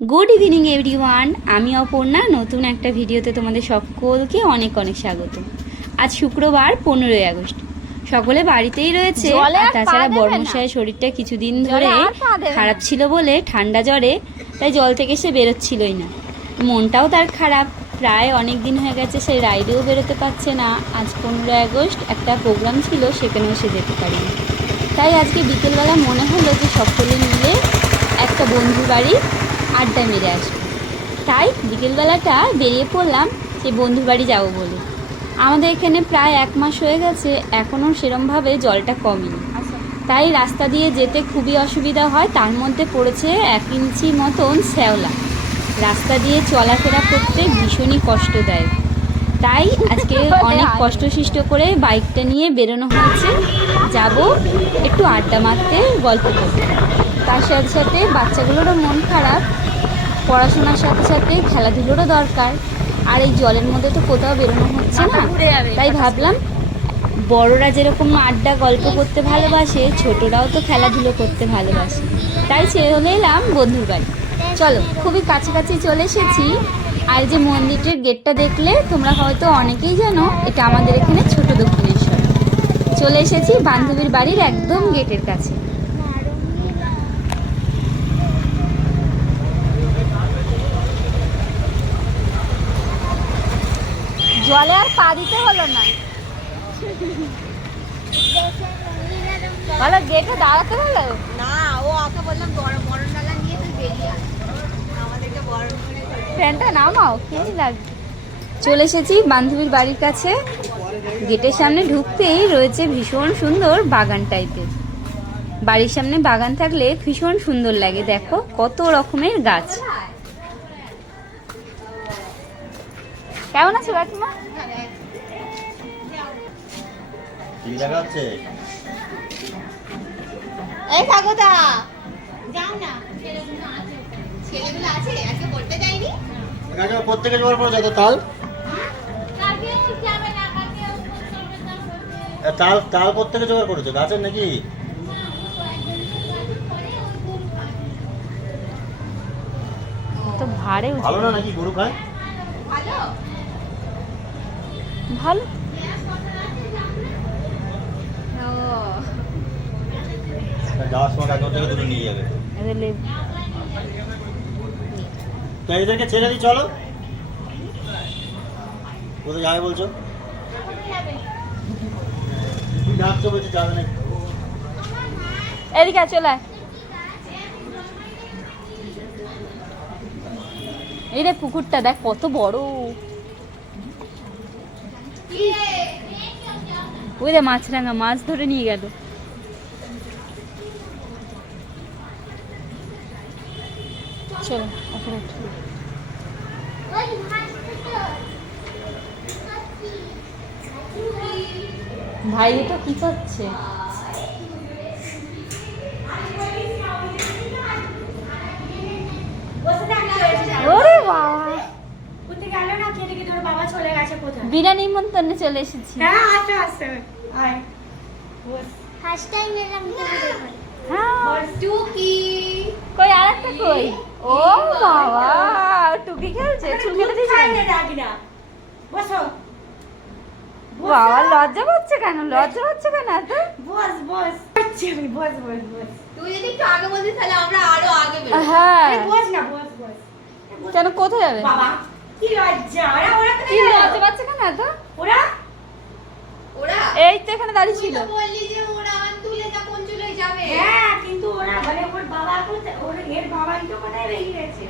Good evening everyone আমি অপর্ণা। নতুন একটা ভিডিওতে তোমাদের সকলকে অনেক অনেক স্বাগত। আজ শুক্রবার পনেরোই আগস্ট। সকলে বাড়িতেই রয়েছে। আর তাছাড়া বর্মশায়ের শরীরটা কিছুদিন ধরে। খারাপ ছিল বলে ঠান্ডা জ্বরে তাই জল থেকে সে বেরোচ্ছিলই না। মনটাও তার খারাপ। প্রায় অনেক দিন হয়ে গেছে সে রাইডেও বেরোতে পারছে না। আজ পনেরোই আগস্ট একটা প্রোগ্রাম ছিল সেখানেও সে যেতে পারেনি। তাই আজকে বিকেলবেলা মনে হলো যে সকলে মিলে একটা বন্ধু বাড়ি আড্ডা মেরে আসব। তাই বিকেলবেলাটা বেরিয়ে পড়লাম যে বন্ধুর বাড়ি যাব বলে। আমাদের এখানে প্রায় এক মাস হয়ে গেছে এখনও সেরমভাবে জলটা কমেনি। তাই রাস্তা দিয়ে যেতে খুবই অসুবিধা হয় তার মধ্যে পড়েছে এক ইঞ্চি মতন শ্যাওলা। রাস্তা দিয়ে চলাফেরা করতে ভীষণই কষ্ট দেয়। তাই আজকে অনেক কষ্টসিষ্ট করে বাইকটা নিয়ে বেরোনো হয়েছে। যাব একটু আড্ডা মারতে গল্প করতে। তার সাথে সাথে বাচ্চাগুলোরও মন খারাপ। পড়াশোনার সাথে সাথে খেলাধুলোরও দরকার। আর এই জলের মধ্যে তো কোথাও বেরোনো হচ্ছে না। তাই ভাবলাম বড়রা যেরকম আড্ডা গল্প করতে ভালোবাসে ছোটরাও তো খেলাধুলো করতে ভালোবাসে। তাই চলে এলাম বন্ধুর বাড়ি। চলো খুবই কাছাকাছি চলে এসেছি। আর যে মন্দিরটির গেটটা দেখলে তোমরা হয়তো অনেকেই জানো এটা আমাদের এখানে ছোট দক্ষিণেশ্বর। চলে এসেছি বান্ধবীর বাড়ির একদম গেটের কাছে। জলে আর পা দিতে হলো না। ভালো গেটে দাঁড়াতে হলো? না ও ওকে বললাম গরম মরণ ডালা নিয়ে তুই বেরিয়ে আমাদেরকে বরণ করে ফ্যানটা নামাও কি লাগবে। চলে এসেছি বান্ধবীর বাড়ির কাছে। গেটের সামনে ঢুকতেই রয়েছে ভীষণ সুন্দর বাগান টাইপের। বাড়ির সামনে বাগান থাকলে ভীষণ সুন্দর লাগে দেখো কত রকমের গাছ। কেমন আছো কাকিমা? এই স্বাগতা যাও না। ছেলেগুলো আছে আজকে পড়তে যায়নি প্রত্যেকে জোগাড় করে যত তাল? তাল তাল প্রত্যেকে জোগাড় করেছ? গাছের নাকি? তো ভারে ভালো না নাকি গরু খায়? ভালো। ভালো। তো এদেরকে ছেড়ে দিই চলো। কোথায় যাবে বলছো? ডাকছো বলছি যাবে না এদিকে চলে এই রে পুকুরটা দেখ কত বড়। ওই দে মাছরাঙা মাছ ধরে নিয়ে গেল। চলো ভাই তো কি করছে ওরে বাবা উঠতে গেল না কে দেখি তোর বাবা চলে গেছে কোথায় বিনা নিমন্ত্রণে চলে এসেছি। হ্যাঁ আস্তে আস্তে আয়। ফার্স্ট টাইম এলাম হ্যাঁ। টুকি। কই আর একটা কই ও বাবা টুকি খেলছে দিয়েছে না। বসো। বাবা লজ্জা পাচ্ছে কেন? লজ্জা পাচ্ছে কেন এত? বস বস। বস বস বস। তুই যদি একটু আগে বলতিস তাহলে আমরা আরও আগে বেরোবো হ্যাঁ। বস না বস বস। কেন কোথায় যাবে? বাবা কি লজ্জা? ওরা ওরা কি লজ্জা? পাচ্ছে কেন এত? ওরা? ওরা? এই তো এখানে দাঁড়িয়ে ছিল। বললি যে ওরা তুলে যা কোন চলে যাবে? হ্যাঁ কিন্তু ওরা মানে ওর বাবা কোথায়? ওর এর বাবাই তো কোথায় বেরিয়ে গেছে?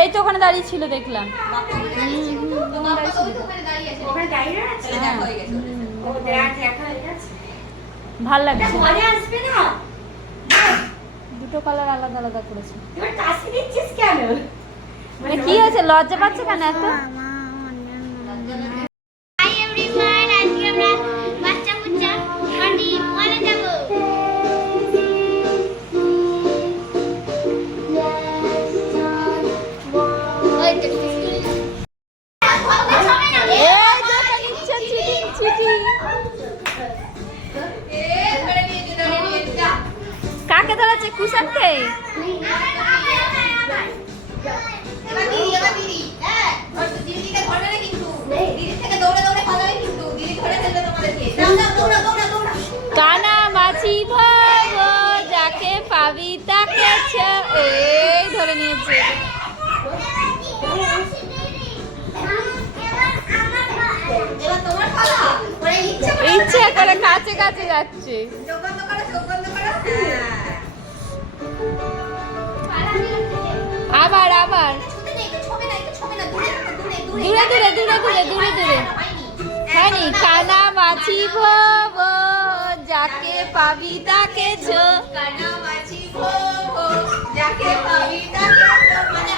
এই তো ওখানে দাঁড়িয়ে ছিল দেখলাম। ভালো লাগছে। মজা আসবে না? দুটো কালার আলাদা আলাদা করেছে। তুই কাশি দিচ্ছিস কেন? মানে কি হয়েছে? লজ্জা পাচ্ছে কেন এত? এই ধরে নিয়েছে। ইচ্ছে করে কাছে কাছে যাচ্ছে। আবার আবার। দূরে দূরে দূরে দূরে। দূরে দূরে হ্যাঁ কানা মাছি ভব। যাকে পাবি তাকে ঝো কানা মাছি ভো ভো যাকে পাবি তাকে ঝো মানে